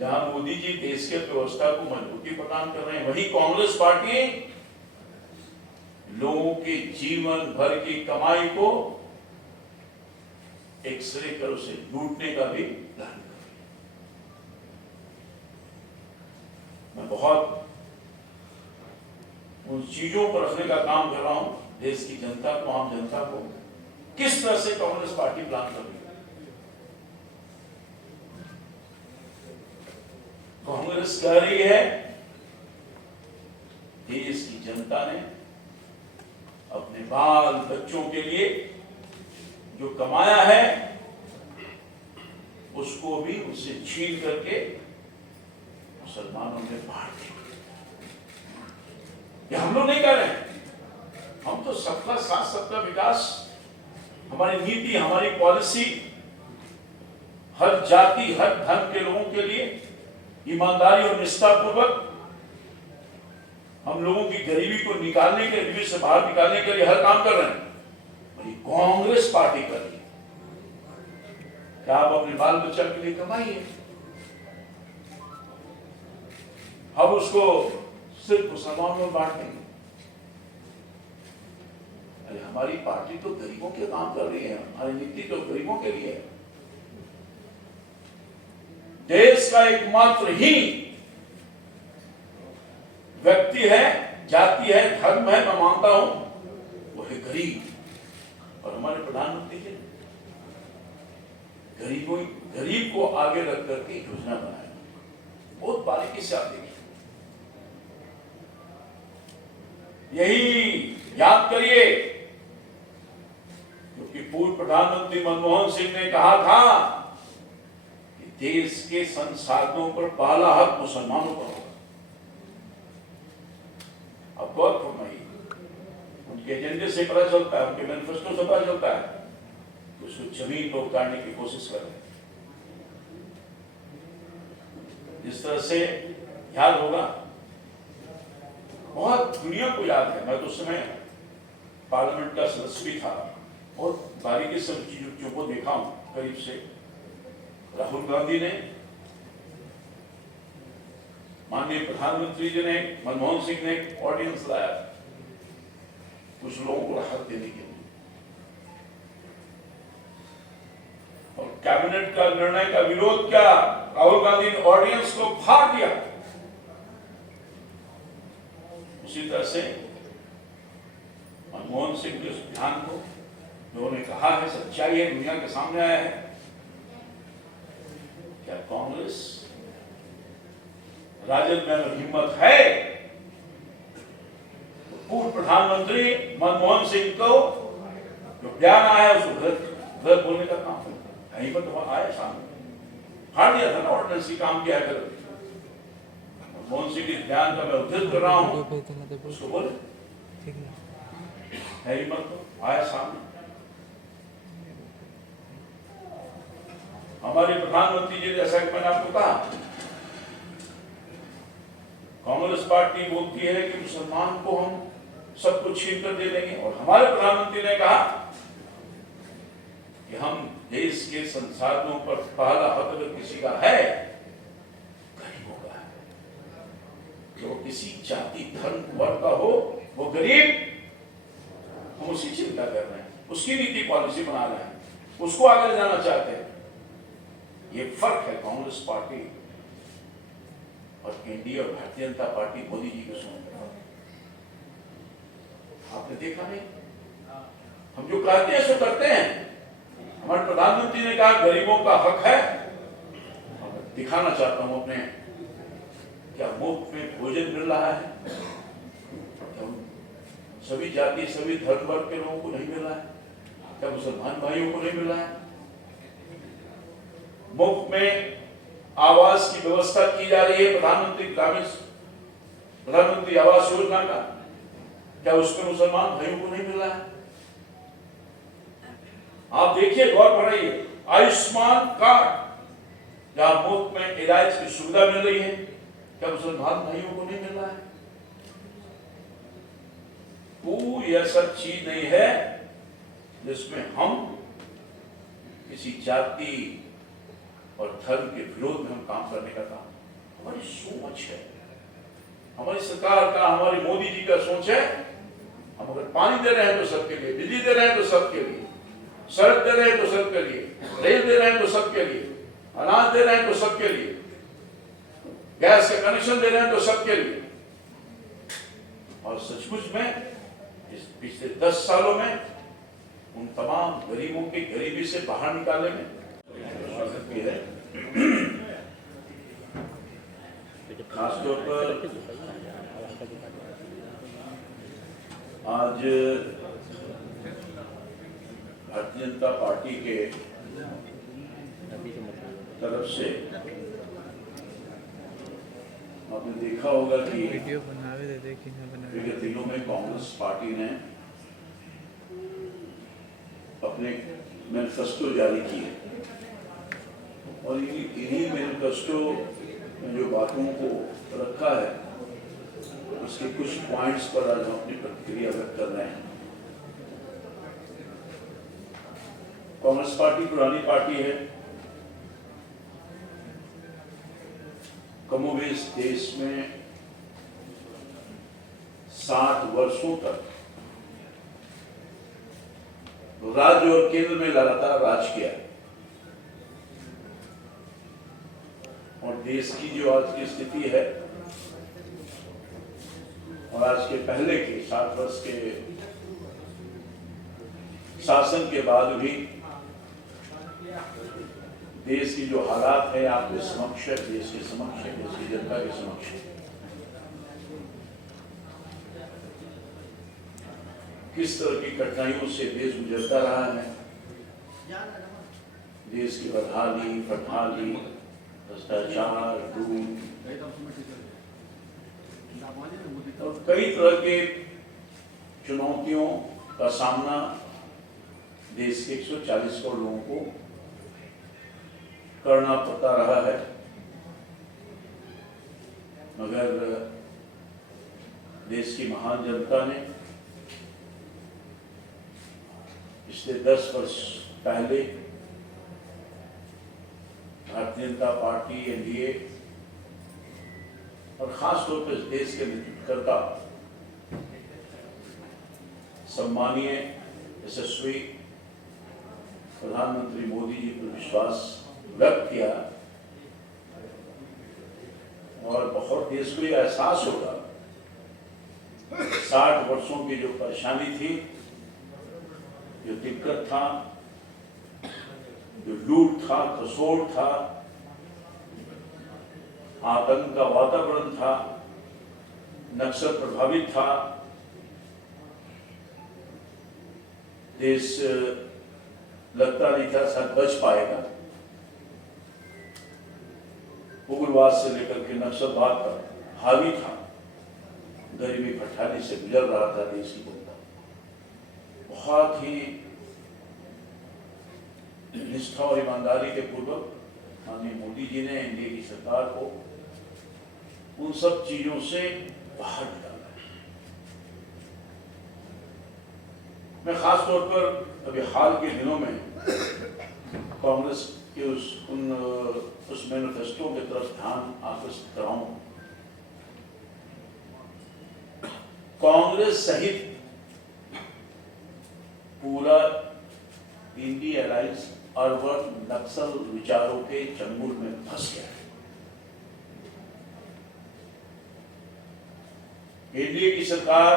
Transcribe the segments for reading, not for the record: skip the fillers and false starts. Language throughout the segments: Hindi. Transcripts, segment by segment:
जहां मोदी जी देश के व्यवस्था को मजबूती प्रदान कर रहे हैं, वहीं कांग्रेस पार्टी लोगों के जीवन भर की कमाई को एक्सरे कर उसे लूटने का भी प्लान कर रही है। मैं बहुत उन चीजों पर रखने का काम कर रहा हूं, देश की जनता को, आम जनता को, किस तरह से कांग्रेस पार्टी प्लान कर रही है। कांग्रेस कह रही है देश की जनता ने अपने बाल बच्चों के लिए जो कमाया है उसको भी उससे छीन करके मुसलमानों में बांट दिया। ये हम लोग नहीं कर रहे हैं, हम तो सबका साथ सबका विकास, हमारी नीति, हमारी पॉलिसी हर जाति हर धर्म के लोगों के लिए ईमानदारी और निष्ठा पूर्वक हम लोगों की गरीबी को निकालने के, गरीबी से बाहर निकालने के लिए हर काम कर रहे हैं। और ये कांग्रेस पार्टी कर रही है। क्या आप अपने बाल बच्चा के लिए कमाइए, हम उसको सिर्फ मुसलमानों में बांट देंगे। अरे हमारी पार्टी तो गरीबों के काम कर रही है, हमारी नीति तो गरीबों के लिए है। देश का एकमात्र ही व्यक्ति है, जाति है, धर्म है, मैं मानता हूं, वो है गरीब। और हमारे प्रधानमंत्री जी गरीब को आगे रख करके योजना बनाई, बहुत बारीकी से आप देखिए। यही याद करिए, क्योंकि पूर्व प्रधानमंत्री मनमोहन सिंह ने कहा था कि देश के संसाधनों पर पहला हक मुसलमानों का होगा। अब गौर फरमाइए, उनके एजेंडे से पता चलता है, उनके मैनिफेस्टो से पता चलता है कि उसको जमीन पर उतारने की कोशिश कर रहे हैं। जिस तरह से याद होगा, बहुत दुनिया को याद है, मैं तो उस समय पार्लियामेंट का सदस्य भी था, बहुत बारीकी से चीजों को देखा हूं करीब से। राहुल गांधी ने, माननीय प्रधानमंत्री जी ने, मनमोहन सिंह ने ऑर्डिनेंस लाया कुछ लोगों को राहत देने के लिए, और कैबिनेट का निर्णय का विरोध किया। राहुल गांधी ने ऑर्डिनेंस को फाड़ दिया। उसी तरह से मनमोहन सिंह के उस बयान को लोगों ने कहा है सच्चाई है, दुनिया के सामने आया है। क्या कांग्रेस राजद में अगर हिम्मत है तो पूर्व प्रधानमंत्री मनमोहन सिंह को जो बयान आया उसको गलत बोलने का काम है। हिम्मत तो आया सामने, फाड़ दिया था ना ऑर्डिनेंस, काम किया है। मनमोहन सिंह के बयान का मैं उद्धृत कर रहा हूं, उसको बोले है हिम्मत तो आया सामने। हमारे प्रधानमंत्री जी, जैसा कि मैंने आपको कहा, कांग्रेस पार्टी बोलती है कि मुसलमान को हम सब कुछ छीन कर दे देंगे, और हमारे प्रधानमंत्री ने कहा कि हम देश के संसाधनों पर पहला हक अगर किसी का है, गरीबों का है, जो किसी जाति धर्म वर्ग का हो, वो गरीब, हम उसकी चिंता कर रहे हैं, उसकी नीति पॉलिसी बना रहे हैं, उसको आगे ले जाना चाहते हैं। ये फर्क है कांग्रेस पार्टी और एनडीए और भारतीय जनता पार्टी मोदी जी के सुन। आपने देखा नहीं, हम जो कहते हैं सो करते हैं। हमारे प्रधानमंत्री ने कहा गरीबों का हक है। दिखाना चाहता हूं अपने, क्या मुफ्त में भोजन मिल रहा है? सभी जाति सभी धर्म वर्ग के लोगों को नहीं मिल रहा है? क्या मुसलमान भाइयों को नहीं मिल रहा है? मुफ्त में आवास की व्यवस्था की जा रही है, प्रधानमंत्री आवास योजना का, क्या उसमें मुसलमान भाइयों को नहीं मिल रहा है? आप देखिए, गौर बढ़ाइए, आयुष्मान कार्ड जहां मुफ्त में इलाज की सुविधा मिल रही है, क्या मुसलमान भाइयों को नहीं मिल रहा है? कोई ऐसा चीज नहीं है जिसमें हम किसी जाति और धर्म के विरोध में हम काम करने का काम, हमारी सोच है, हमारी सरकार का, हमारी मोदी जी का सोच है। हम अगर पानी दे रहे हैं तो सबके लिए, बिजली दे रहे हैं तो सबके लिए, सड़क दे रहे हैं तो सबके लिए, रेल दे रहे हैं तो सबके लिए, अनाज दे रहे हैं तो सबके लिए, गैस का कनेक्शन दे रहे हैं तो सबके लिए। और सचमुच में इस पिछले 10 सालों में उन तमाम गरीबों की गरीबी से बाहर निकालने में है। खासतौर पर आज भारतीय जनता पार्टी के तरफ से आपने देखा होगा कि विगत दिनों में कांग्रेस पार्टी ने अपने मैनिफेस्टो जारी किए और इन्हीं मैनिफेस्टो में जो बातों को रखा है उसके कुछ पॉइंट्स पर आज हम अपनी प्रतिक्रिया व्यक्त कर रहे हैं। कांग्रेस पार्टी पुरानी पार्टी है, कमोबेश देश में 60 वर्षों तक राज्य और केंद्र में लगातार राज किया और देश की जो आज की स्थिति है और आज के पहले के 60 वर्ष के शासन के बाद भी देश की जो हालात है आपके समक्ष है, देश के समक्ष है, देश की जनता के समक्ष है। किस तरह की कठिनाइयों से देश गुजरता रहा है, देश की बदहाली, फटहाली, भ्रष्टाचार, लूट और कई तरह के चुनौतियों का सामना देश के 140 करोड़ लोगों को करना पड़ता रहा है। मगर देश की महान जनता ने पिछले 10 वर्ष पहले भारतीय जनता पार्टी, एनडीए और खास तौर पर देश के नेतृत्वकर्ता सम्मानीय यशस्वी प्रधानमंत्री मोदी जी पर विश्वास व्यक्त किया और बहुत देश को यह एहसास होगा 60 वर्षों की जो परेशानी थी, जो दिक्कत था, जो लूट था, कसोड़ था, आतंक का वातावरण था, नक्सल प्रभावित था, देश लगता नहीं था शायद बच पाएगा। उग्रवाद से लेकर के नक्सलवाद पर हावी था, गरीबी भट्टाली से गुजर रहा था देश की जनता। बहुत ही निष्ठा और ईमानदारी के पूर्वक माननीय मोदी जी ने एनडीए की सरकार को उन सब चीजों से बाहर निकाला है। मैं खास तौर पर अभी हाल के दिनों में कांग्रेस के उस मैनिफेस्टो की तरफ ध्यान आकर्षित कराऊं। कांग्रेस सहित पूरा इंडी अलायंस अर्बन नक्सल विचारों के चंगुल में फंस गया है। एनडीए की सरकार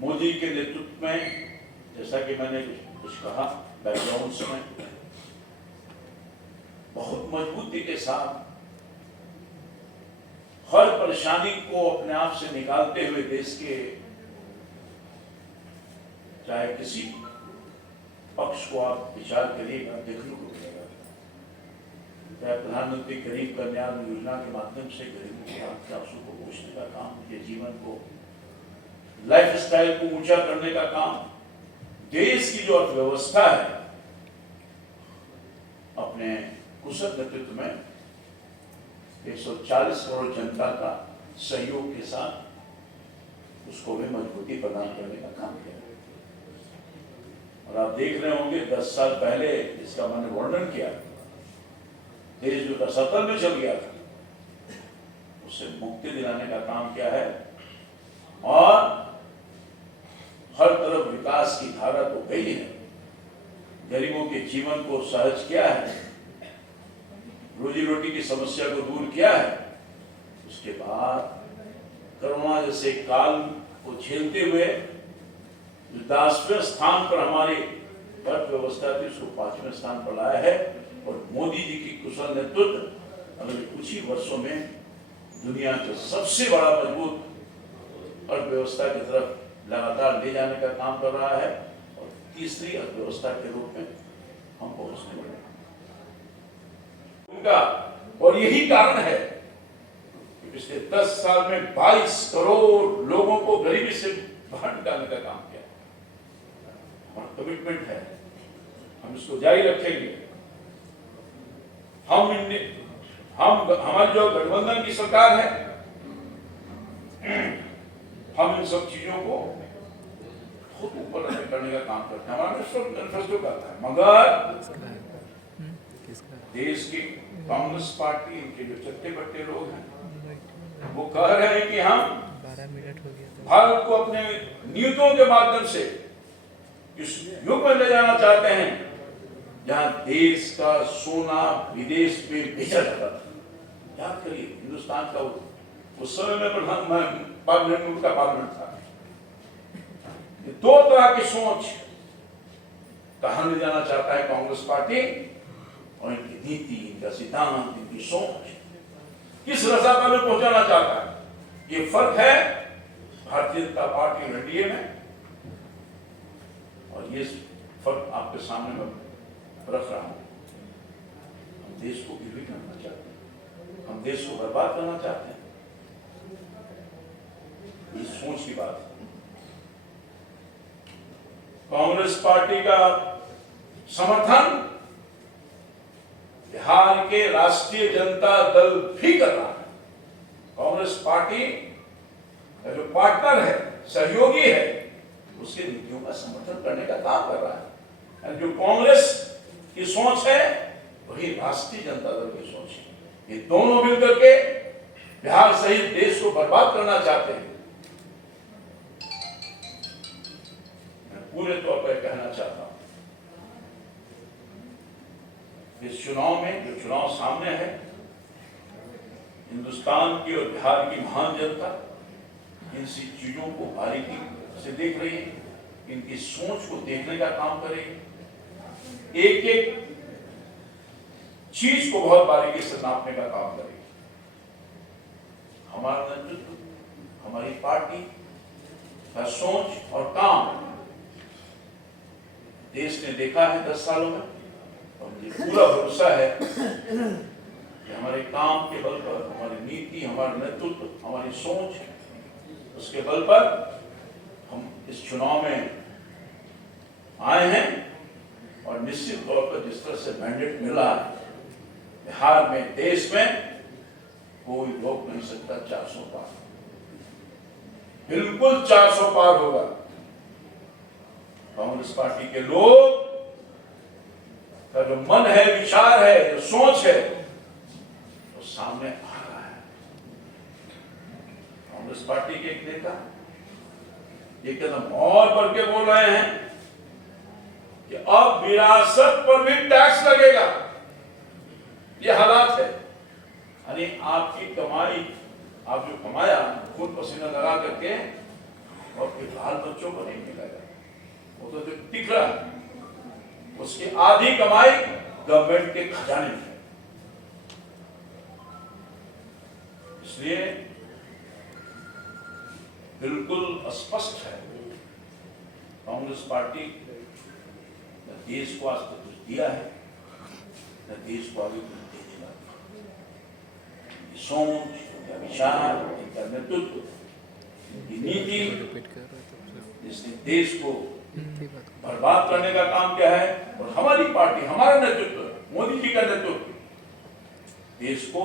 मोदी के नेतृत्व में, जैसा कि मैंने कुछ कहा बैकग्राउंड में, बहुत मजबूती के साथ हर परेशानी को अपने आप से निकालते हुए देश के चाहे किसी पक्ष को आप विचार करिएगा, देखने को मिलेगा, चाहे प्रधानमंत्री गरीब कल्याण योजना के माध्यम से गरीबों के आंसू को पोषने का काम, उनके जीवन को, लाइफ स्टाइल को ऊंचा करने का काम, देश की जो अर्थव्यवस्था है अपने कुशल नेतृत्व में 140 करोड़ जनता का सहयोग के साथ उसको भी मजबूती प्रदान करने का काम किया और आप देख रहे होंगे 10 साल पहले इसका मैंने वर्णन किया, देश जो रसातल में चल गया था उसे मुक्ति दिलाने का काम किया है और हर तरफ विकास की धारा तो गई है, गरीबों के जीवन को सहज किया है, रोजी रोटी की समस्या को दूर किया है। उसके बाद कोरोना जैसे काल को झेलते हुए 10वें स्थान पर हमारी अर्थव्यवस्था थी उसको 5वें स्थान पर लाया है और मोदी जी की कुशल नेतृत्व अगले कुछ ही वर्षों में दुनिया के सबसे बड़ा मजबूत अर्थव्यवस्था की तरफ लगातार ले जाने का काम कर रहा है और तीसरी अर्थव्यवस्था के रूप में हम पहुंचने वाले उनका। और यही कारण है कि पिछले 10 साल में 22 करोड़ लोगों को गरीबी से बाहर निकालने का काम किया। हमारा कमिटमेंट है, हम इसको जारी रखेंगे। हमारी जो गठबंधन की सरकार है, हम इन सब चीजों को बहुत ऊपर करने का काम करते हैं। हमारा मैनिफेस्टो करता है, मगर देश की कांग्रेस पार्टी, इनके जो चट्टे बट्टे लोग हैं वो कह रहे हैं कि हम 12 मिनट हो गया भारत को अपने नीतियों के माध्यम से इस युग में ले जाना चाहते हैं जहां देश का सोना विदेश में बेचा जाता था। याद करिए हिंदुस्तान का उस समय में पार्लियामेंट का पार्लियामेंट था। दो तरह की सोच कहां ले जाना चाहता है कांग्रेस पार्टी और इनकी नीति, इनका सिद्धांत, इनकी सोच किस रसातल में पहुंचाना चाहता है। ये फर्क है भारतीय जनता पार्टी और एनडीए में, और ये फर्क आपके सामने मैं रख रहा हूं। हम देश को गिरवी करना चाहते हैं, हम देश को बर्बाद करना चाहते हैं, ये सोच की बात है। कांग्रेस पार्टी का समर्थन बिहार के राष्ट्रीय जनता दल भी कर रहा है। कांग्रेस पार्टी का जो पार्टनर है, सहयोगी है, उसके नीतियों का समर्थन करने का काम कर रहा है। जो कांग्रेस की सोच है वही राष्ट्रीय जनता दल की सोच है। ये दोनों मिलकर के बिहार सहित देश को बर्बाद करना चाहते हैं। मैं पूरे तौर पर कहना चाहता हूं, इस चुनाव में जो चुनाव सामने है, हिंदुस्तान की और बिहार की महान जनता इन सी चीजों को बारीकी से देख रही है, इनकी सोच को देखने का काम करेगी, एक एक चीज को बहुत बारीकी से नापने का काम करेगी। हमारा नेतृत्व, हमारी पार्टी का सोच और काम देश ने देखा है 10 सालों में, और मुझे पूरा भरोसा है कि हमारे काम के बल पर, हमारी नीति, हमारा नेतृत्व, हमारी सोच, उसके बल पर हम इस चुनाव में आए हैं। और निश्चित तौर पर जिस तरह से मैंडेट मिला है, बिहार में, देश में कोई रोक नहीं सकता 400 पार, बिल्कुल 400 पार होगा। कांग्रेस पार्टी के लोग का जो मन है, विचार है, जो सोच है, वो सामने आ रहा है। कांग्रेस पार्टी के एक नेता ये कदम और बढ़ के बोल रहे हैं कि अब विरासत पर भी टैक्स लगेगा। ये हालात है, यानी आपकी कमाई, आप जो कमाया खून पसीना लगा करके, और फिर बाल बच्चों को नहीं मिलेगा, वो तो दिख रहा है, उसकी आधी कमाई गवर्नमेंट के खजाने में है। इसलिए बिल्कुल स्पष्ट है, कांग्रेस पार्टी न देश को आज तक कुछ दिया है, न देश को आगे कुछ देगा। सोच, इनका विचार, इनका नेतृत्व, इनकी नीति, जिसने देश को बर्बाद करने का काम किया है, और हमारी पार्टी, हमारा नेतृत्व, मोदी जी का नेतृत्व देश को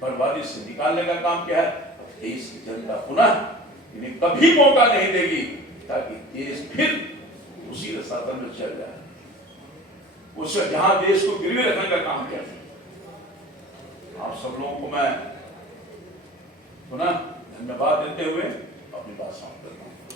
बर्बादी से निकालने का काम किया है। देश की जनता पुनः इन्हें कभी मौका नहीं देगी ताकि देश फिर उसी रास्ता पर में चल रहा है। उससे जहां देश को गिरवी रखने का काम किया। आप सब लोगों को मैं पुनः धन्यवाद देते हुए अपनी बात समाप्त करता हूं।